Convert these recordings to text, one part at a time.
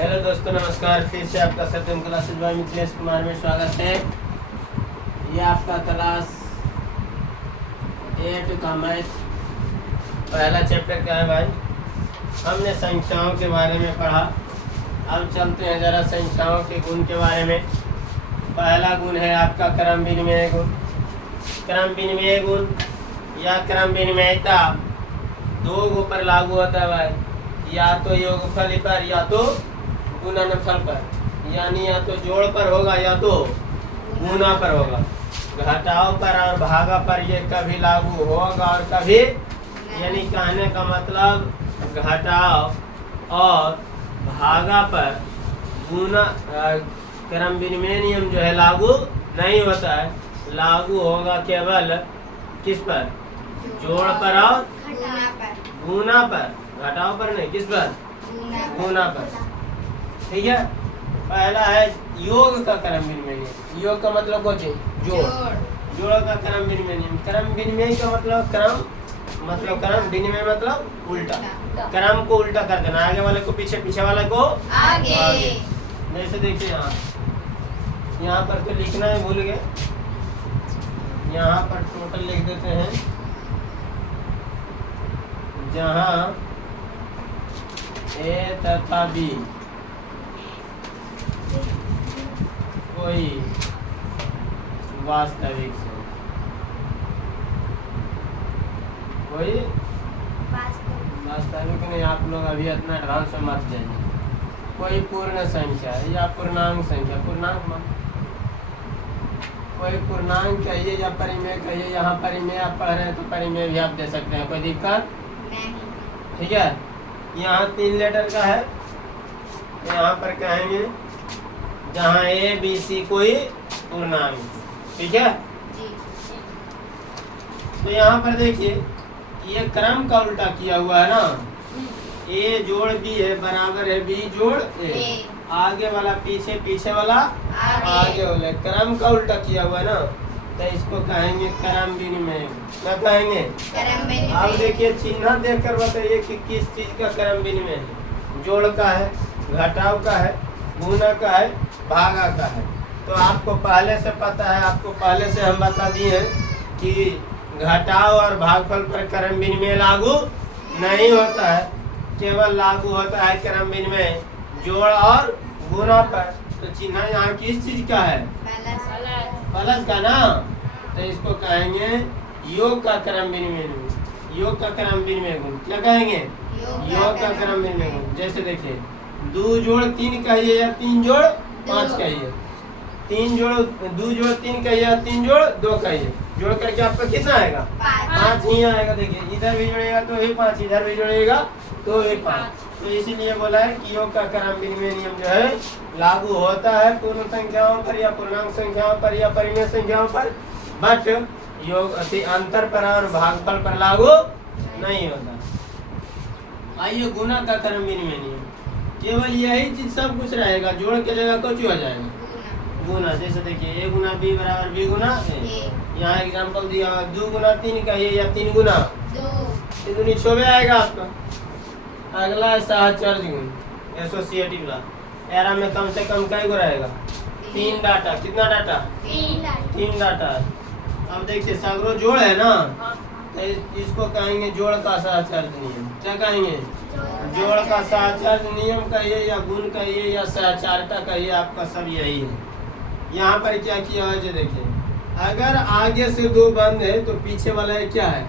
Hello दोस्तों, नमस्कार। फिर से आपका सत्यम क्लासेज बाय मिथिलेश कुमार में स्वागत है। ये आपका क्लास 8 का मैथ पहला चैप्टर क्या है भाई? हमने संख्याओं के बारे में पढ़ा। अब चलते हैं ज़रा संख्याओं के गुण के बारे में। पहला गुण है आपका क्रम विनिमय गुण। क्रम विनिमय गुण या क्रम विनिमयता दो गो पर लागू होता है भाई, या तो योगफल पर या तो गुणनफल पर, यानी या तो जोड़ पर होगा या तो गुणा पर होगा। घटाव पर और भागा पर ये कभी लागू होगा और कभी, यानी कहने का मतलब घटाव और भागा पर गुणा क्रम विनिमय नियम जो है लागू नहीं होता है। लागू होगा केवल किस पर? जोड़ पर और गुणा पर। घटाव पर नहीं, किस पर? गुणा पर। ठीक है। पहला है योग का क्रम विनिमय नियम। योग का मतलब कुछ जोड़। जोड़ का क्रम विनिमय नियम। क्रम विनिमय का मतलब क्रम विनिमय मतलब उल्टा। क्रम को उल्टा कर देना, आगे वाले को पीछे, पीछे वाले को आगे। जैसे देखिए यहाँ पर तो लिखना है, भूल गए। यहाँ पर टोटल लिख देते हैं। जहाँ ए तथा बी कोई वास्तविक संख्या, कोई वास्तविक नहीं, आप लोग अभी इतना एडवांस में मत जाइए। कोई पूर्ण संख्या या पूर्णांक संख्या, पूर्णांक मत, कोई पूर्णांक कहिए या परिमेय कहिए। यहाँ परिमेय आप पढ़ रहे हैं तो परिमेय भी आप दे सकते हैं, कोई दिक्कत नहीं। ठीक है। यहाँ 3 लेटर का है, यहाँ पर कहेंगे जहाँ ए बी सी कोई पूर्णांक। ठीक है। तो यहाँ पर देखिए ये क्रम का उल्टा किया हुआ है ना। ए जोड़ बी है बराबर है बी जोड़ ए। आगे वाला पीछे, पीछे वाला आगे वाले, क्रम का उल्टा किया हुआ है ना, तो इसको कहेंगे क्रम विनिमय। क्या कहेंगे? अब देखिए चिन्ह देखकर बताइए कि किस चीज का क्रम विनिमय है। जोड़ का है, घटाव का है, गुणा का है, भागा का है। तो आपको पहले से पता है, आपको पहले से हम बता दिए हैं कि घटाव और भागफल पर क्रम विनिमय लागू नहीं होता है, केवल लागू होता है क्रम विनिमय जोड़ और गुणा पर। तो चिन्ह यहाँ किस चीज का है? प्लस का ना। तो इसको कहेंगे योग का क्रम विनिमय गुण। योग का क्रम विनिमय गुण क्या कहेंगे? योग का क्रम विनिमय गुण। जैसे देखिए 2 जोड़ 3 कहिए या 3 जोड़ 5 कहिए। 2 जोड़ 3 कहिए या 3 जोड़ 2 कहिए। जोड़ करके आपका कितना आएगा? 5 ही आएगा। देखिए इधर भी जोड़ेगा तो ही 5, इधर भी जोड़ेगा तो ही 5। तो इसीलिए बोला है कि योग का क्रम विनिमय नियम जो है लागू होता है पूर्ण संख्याओं पर या पूर्णांक संख्याओं पर या परिमेय संख्याओं पर, बट योग अंतर पर और भागफल पर लागू नहीं होता। आइए गुणा का क्रम विनिमय नियम। केवल यही चीज सब कुछ रहेगा, जोड़ के जगह कुछ हो जाएगा गुना। जैसे देखिए a गुना b बराबर b गुना a। यहाँ एग्जांपल दिया 2 गुना 3 कहिए या 3 गुना 2। 3 6 आएगा आपका। अगला है सहचर्य गुण, एसोसिएटिव ला। एरा में कम से कम कई गो रहेगा? 3 डाटा। कितना डाटा? 3 डाटा। अब देखिए सगरो जोड़ है ना, तो इसको कहेंगे जोड़ का सहचर्य नियम। क्या कहेंगे? जोड़ का सहचर्य नियम कहिए या गुण कहिए या सहचारिता कहिए, आपका सब यही है। यहाँ पर क्या किया है जो देखिए, अगर आगे से 2 बंद है तो पीछे वाला है क्या है?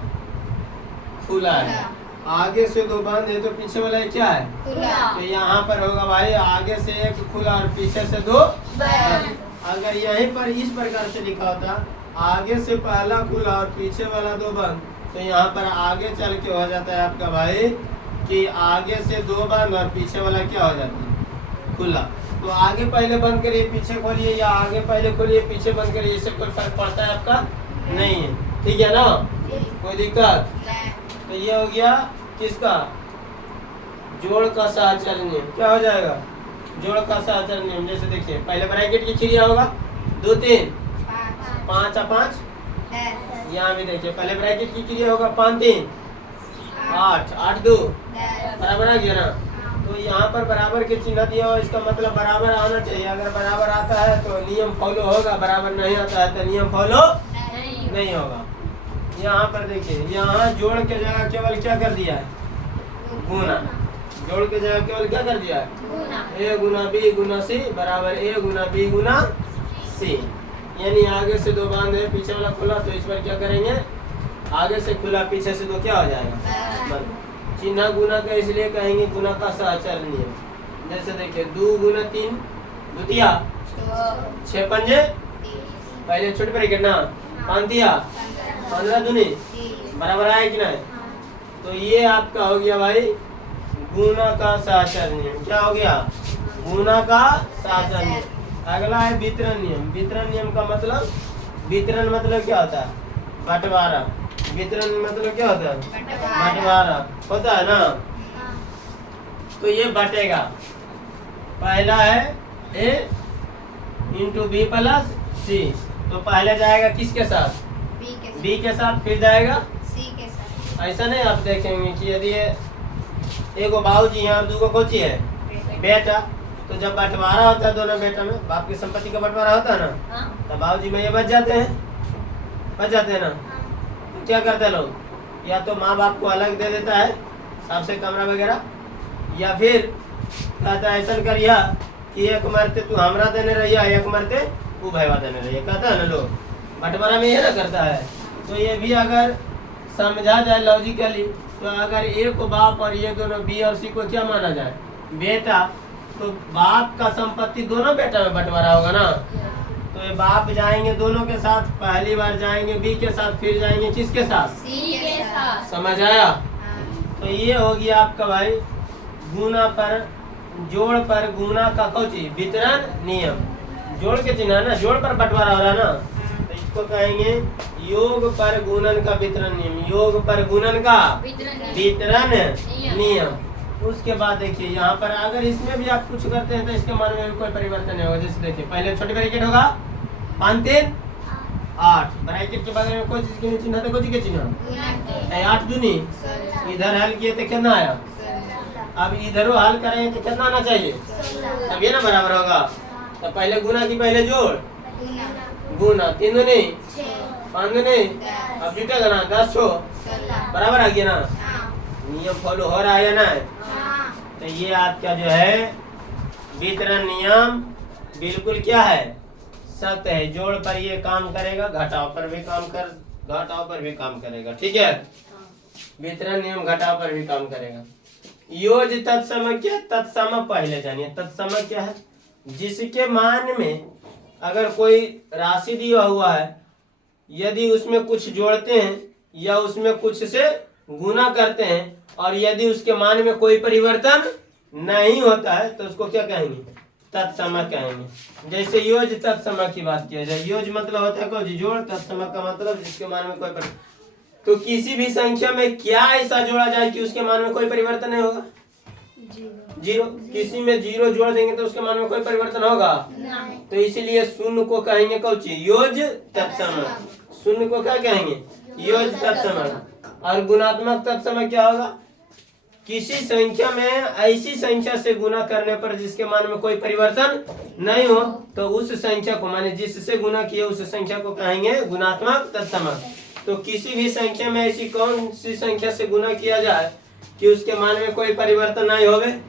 खुला है। आगे से 2 बंद है तो पीछे वाला है क्या है? खुला। तो यहाँ पर होगा भाई आगे से 1 खुला और पीछे से 2 बंद। अगर यहीं पर इस प्रकार से लिखा होता आगे से पहला खुला और पीछे वाला 2 बंद, तो यहाँ पर आगे चल के हो जाता है आपका भाई कि आगे से 2 बंद और पीछे वाला क्या हो जाता है? खुला। तो आगे पहले बंद करिए पीछे खोलिए, या आगे पहले खोलिए पीछे बंद करिए, इससे कोई फर्क पड़ता है आपका? नहीं है। ठीक है ना, कोई दिक्कत? तो ये हो गया किसका? जोड़ का सहचर्य नियम। क्या हो जाएगा? जोड़ का सहचर्य नियम। जैसे देखिए पहले ब्रैकेट की क्रिया होगा 2 3 5 5 10। यहाँ भी देखिए पहले ब्रैकेट की क्रिया होगा 5 3 8 8 2 बराबर आ गया ना। तो यहाँ पर बराबर के चिन्ह दिया हो, इसका मतलब बराबर आना चाहिए। अगर बराबर आता है तो नियम फॉलो होगा, बराबर नहीं आता है तो नियम फॉलो नहीं होगा। यहाँ पर देखिए, यहाँ जोड़ के जगह केवल क्या कर दिया है, गुना। जोड़ के जगह केवल क्या कर दिया है, ए गुना बी गुना सी बराबर ए गुना बी गुना सी। यानी आगे से दो बांध है, पीछे वाला खुला, तो इस पर क्या करेंगे, आगे से खुला पीछे से तो क्या हो जाएगा बंद। चिन्ह गुना का इसलिए कहेंगे गुना का सहचर नियम। जैसे देखिए 2 गुना 3 द्वितीया, 6 पंजे पहले छोटे ब्रैकेट ना, 5 दिया 15 दूनी बराबर आए कि नहीं। तो ये आपका हो गया भाई गुना का सहचर नियम। क्या हो गया, गुना का सहचर नियम। अगला है वितरण नियम। वितरण नियम का मतलब, वितरण मतलब क्या होता है, बंटवारा। वितरण मतलब क्या होता है, बंटवारा होता है ना। तो ये बटेगा, पहला है ए इंटू बी प्लस सी। तो पहले जाएगा किसके साथ, बी के साथ, फिर जाएगा सी के साथ। ऐसा नहीं आप देखेंगे कि यदि एगो बाबूजी यहाँ दूगो कोची है बेटा, तो जब बंटवारा होता है दोनों बेटा में, बाप की संपत्ति का बंटवारा होता है ना, तो बाबूजी में ये बच जाते हैं, बच जाते हैं ना। तो क्या करते हैं लोग, या तो माँ बाप को अलग दे देता है साफ से कमरा वगैरह, या फिर कहता है ऐसा करिया कि एक मरते तू हमरा देने रहिया, एक मरते तू भैया देने रहिया, कहता है ना लोग, बंटवारा में ये ना करता है। तो ये भी अगर समझा जाए लॉजिकली, तो अगर एक को बाप और ये दोनों बी और सी को क्या माना जाए, बेटा, तो बाप का संपत्ति दोनों बेटा में बंटवारा होगा ना। तो ये बाप जाएंगे दोनों के साथ, पहली बार जाएंगे बी के साथ, फिर जाएंगे किसके साथ, सी के साथ। समझ आया। तो ये हो गया आपका भाई गुना पर, जोड़ पर गुना का कौची, वितरण नियम। जोड़ के चिन्ह ना, जोड़ पर बंटवारा हो रहा ना, तो इसको कहेंगे योग पर गुणन का वितरण नियम। योग पर गुणन का वितरण नियम। उसके बाद देखिए यहाँ पर अगर इसमें भी आप कुछ करते हैं तो इसके मान में भी कोई परिवर्तन नहीं होगा। जैसे देखिए पहले छोटे ब्रैकेट होगा 5 3 8, ब्रैकेट के बगल में कोई चीज के चिन्ह था, कोई चीज के चिन्ह 8 दूनी, इधर हल किए तो कितना आया, अब इधरो हल करेंगे तो कितना आना चाहिए, तब ये ना बराबर होगा। तो पहले गुना की पहले जोड़, गुना 3 दूनी 5 दूनी, अब जुटेगा ना 10 छो बराबर आ गया ना। नियम फॉलो हो रहा है या ना। तो ये आपका जो है वितरण नियम बिल्कुल क्या है, सत्य है। जोड़ पर ये काम करेगा, घटाव पर भी काम कर, घटाव पर भी काम करेगा, ठीक है। वितरण नियम घटाव पर भी काम करेगा। योज तत्सम क्या, तत्सम पहले जानिए। तत्सम क्या है, जिसके मान में अगर कोई राशि दिया हुआ है, यदि उसमें कुछ जोड़ते हैं या उसमें कुछ से गुना करते हैं और यदि उसके मान में कोई परिवर्तन नहीं होता है तो उसको क्या कहेंगे, तत्सम कहेंगे। जैसे योज तत्सम की बात किया जाए, योज मतलब होता है कोई जोड़, तत्सम का मतलब जिसके मान में कोई परिवर्तन। तो किसी भी संख्या में क्या ऐसा जोड़ा जाए कि उसके मान में कोई परिवर्तन नहीं होगा, जीरो। किसी में जीरो जोड़ देंगे तो उसके मान में कोई परिवर्तन होगा, तो इसीलिए शून्य को कहेंगे कौची, योज तत्सम। शून्य को क्या कहेंगे, योज तत्सम। और गुणात्मक तत्सम क्या होगा, किसी संख्या में ऐसी संख्या से गुना करने पर जिसके मान में कोई परिवर्तन नहीं हो, तो उस संख्या को, माने जिससे गुना किए उस संख्या को कहेंगे गुणात्मक तत्सम। तो किसी भी संख्या में ऐसी कौन सी संख्या से गुना किया जाए कि उसके मान में कोई परिवर्तन नहीं होवे,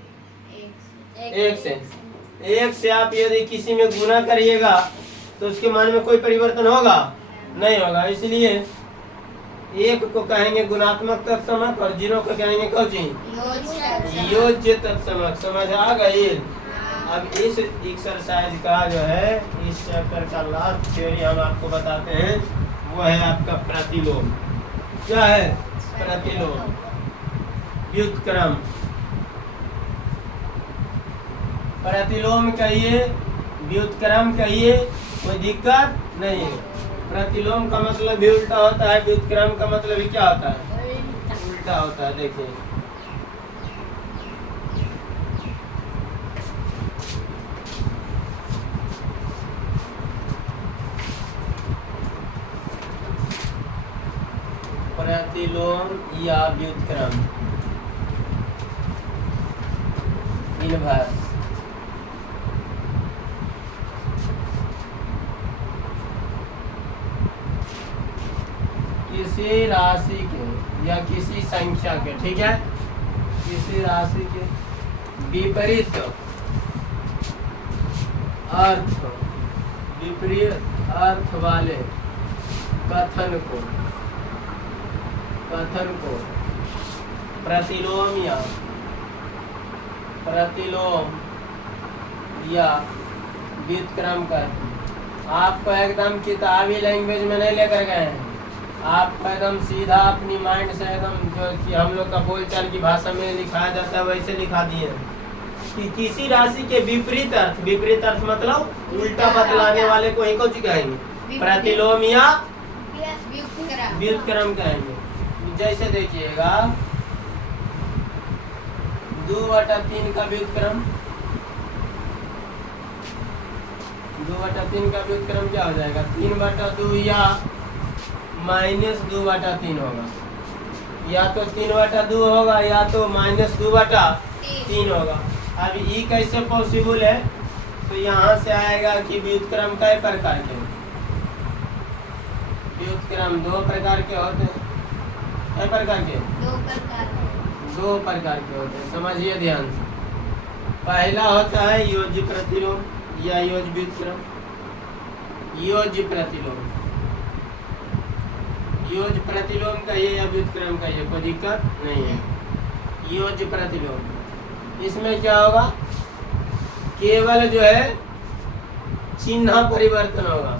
एक से आप यदि किसी में गुना करिएगा तो उसके मान में कोई परिवर्तन होगा, नहीं होगा। इसलिए एक को कहेंगे गुणात्मक तत्समक और जीरो को कहेंगे कौची, योज्य तत्समक। समझ आ गई। अब इस एक्सरसाइज का जो है, इस चैप्टर का लास्ट थ्योरी हम आपको बताते हैं, वो है आपका प्रतिलोम। क्या है, प्रतिलोम, व्युत्क्रम। प्रतिलोम कहिए, व्युत्क्रम कहिए, कोई दिक्कत नहीं। प्रतिलोम का मतलब भी उल्टा होता है, व्युत्क्रम का मतलब भी क्या होता है, उल्टा होता है। देखिए प्रतिलोम या व्युत्क्रम, इनवर्स। किसी राशि के या किसी संख्या के, ठीक है, किसी राशि के विपरीत अर्थ वाले कथन को प्रतिलोम या व्युत्क्रम करते हैं। आपको एकदम किताबी लैंग्वेज में नहीं लेकर गए हैं, आपको एकदम सीधा अपनी माइंड से एकदम जो कि हम लोग का बोलचाल की भाषा में लिखाया जाता है वैसे लिखा दिए कि किसी राशि के विपरीत अर्थ मतलब उल्टा बतलाने वाले को ही कुछ कहेंगे, प्रतिलोम या व्युत्क्रम कहेंगे। जैसे देखिएगा 2/3 का व्युत्क्रम, 2/3 का व्युत्क्रम क्या हो जाएगा, 3/2 या -2/3 होगा, या तो 3/2 होगा या तो -2/3 होगा। अब ये कैसे पॉसिबल है, तो यहाँ से आएगा कि व्युत्क्रम कई प्रकार के, व्युत्क्रम 2 प्रकार के होते हैं। कई प्रकार के, 2 प्रकार के होते हैं, समझिए ध्यान से। पहला होता है योज्य प्रतिलोम या योज्य व्युत्क्रम। योज्य प्रतिलोम, योज्य प्रतिलोम कहिए या व्युत्क्रम कहिए, कोई दिक्कत नहीं है। योज्य प्रतिलोम, इसमें क्या होगा, केवल जो है चिन्ह परिवर्तन होगा।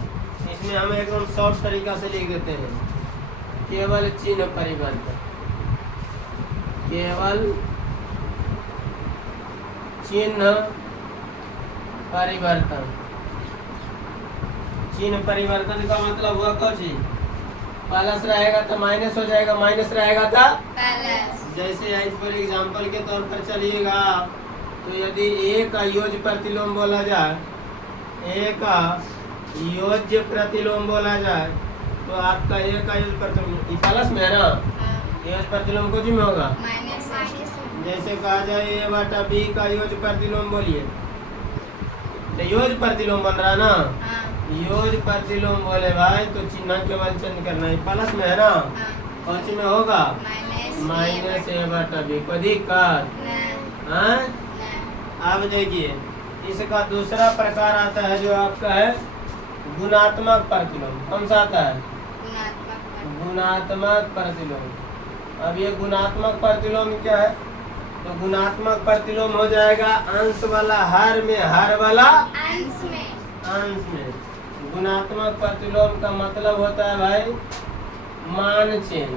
इसमें हम एकदम शॉर्ट तरीका से लिख देते हैं, केवल चिन्ह परिवर्तन, केवल चिन्ह परिवर्तन। चिन्ह परिवर्तन का मतलब हुआ कुछ प्लस रहेगा तो माइनस हो जाएगा, माइनस रहेगा तो प्लस। जैसे आज फॉर एग्जांपल के तौर पर चलिएगा, तो यदि ए का योज्य प्रतिलोम बोला जाए, ए का योज्य प्रतिलोम बोला जाए, तो आपका ए का योज्य प्रतिलोम प्लस में है ना, योज्य प्रतिलोम कुछ में होगा माइनस। जैसे कहा जाए a/b का योज्य प्रतिलोम बोलिए, तो योज्य प्रतिलोम बन रहा ना, योज्य प्रतिलोम बोले भाई तो चिन्ह केवल चेंज करना है, प्लस में है ना, कौन में होगा -a/b, कोई दिक्कत। अब देखिए इसका दूसरा प्रकार आता है जो आपका है गुणात्मक प्रतिलोम। कौन सा आता है, गुणात्मक प्रतिलोम। अब ये गुणात्मक प्रतिलोम क्या है, तो गुणात्मक प्रतिलोम हो जाएगा अंश वाला हर में, हर वाला अंश में। गुणात्मक प्रतिलोम का मतलब होता है भाई मान चेंज,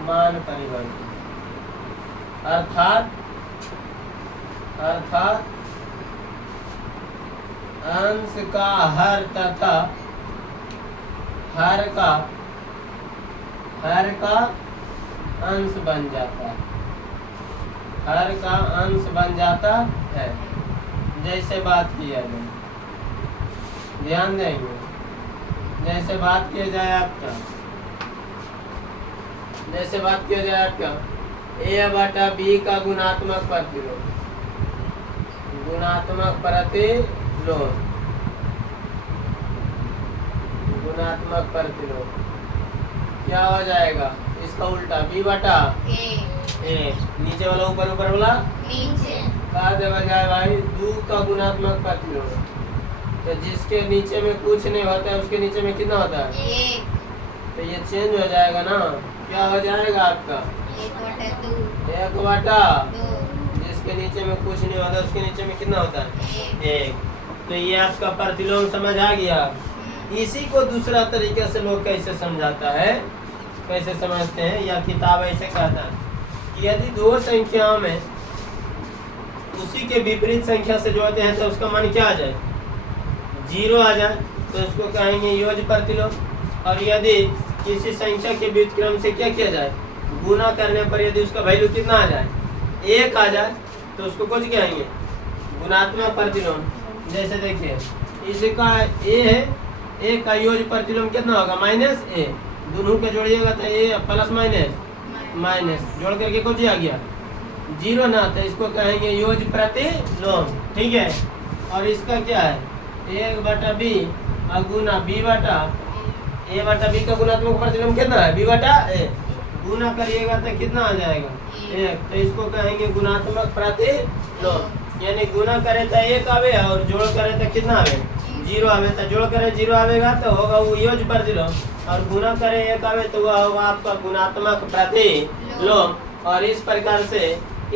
मान परिवर्तन, अर्थात अंश का हर तथा हर का अंश बन जाता है, हर का अंश बन जाता है। जैसे बात किया जाए, ध्यान देंगे, जैसे बात किया जाए आपका, जैसे बात किया जाए आपका a/b का गुणात्मक प्रतिलोम, गुणात्मक प्रतिलोम क्या हो जाएगा, इसका उल्टा b/a, नीचे वाला ऊपर वाला नीचे, कहा देवा जाए भाई 2 का गुणात्मक प्रतिलोम, तो जिसके नीचे में कुछ नहीं होता है उसके नीचे में कितना होता है 1, तो ये चेंज हो जाएगा ना, क्या हो जाएगा आपका 1/2, जिसके नीचे में कुछ नहीं होता उसके नीचे में कितना होता है 1। तो ये आपका प्रतिलोम समझ आ गया। इसी को दूसरा तरीके से लोग कैसे समझाता है, कैसे समझते हैं, या किताब ऐसे कहता है कि यदि 2 संख्याओं में उसी के विपरीत संख्या से जोड़ते हैं तो उसका मान क्या आ जाए, 0 आ जाए, तो उसको कहेंगे योज्य प्रतिलोम। और यदि किसी संख्या के व्युत्क्रम से क्या किया जाए, गुना करने पर यदि उसका वैल्यू कितना आ जाए, 1 आ जाए, तो उसको कुछ कहेंगे गुणात्मक प्रतिलोम। जैसे देखिए इसका a है, a का योज्य प्रतिलोम कितना होगा -a, दोनों के जोड़िएगा तो a प्लस माइनस माइनस, जोड़ करके कुछ आ गया 0 ना, तो इसको कहेंगे योज प्रतिलोम। ठीक है, और इसका क्या है 1/b गुना b बटा a बटा b का गुणात्मक प्रतिलोम कितना है b बटा a, गुना करिएगा तो कितना आ जाएगा 1, तो इसको कहेंगे गुणात्मक प्रतिलोम। यानी गुना करे तो 1 आवे और जोड़ करे तो कितना आवे 0 आवे, तो जोड़ करे 0 आवेगा तो होगा वो योज प्रतिलोम, और गुना करे 1 आवे तो वह होगा आपका गुणात्मक प्रतिलोम। और इस प्रकार से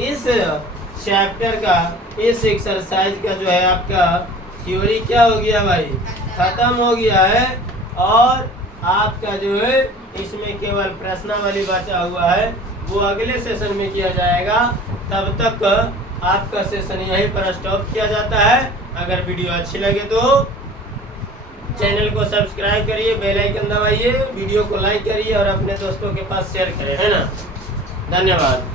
इस चैप्टर का, इस एक्सरसाइज का जो है आपका थ्योरी क्या हो गया भाई, खत्म हो गया है। और आपका जो है इसमें केवल प्रश्नावली बचा हुआ है, वो अगले सेशन में किया जाएगा। तब तक आपका सेशन यहीं पर स्टॉप किया जाता है। अगर वीडियो अच्छी लगे तो चैनल को सब्सक्राइब करिए, बेल आइकन दबाइए, वीडियो को लाइक करिए और अपने दोस्तों के पास शेयर करें, है ना। धन्यवाद।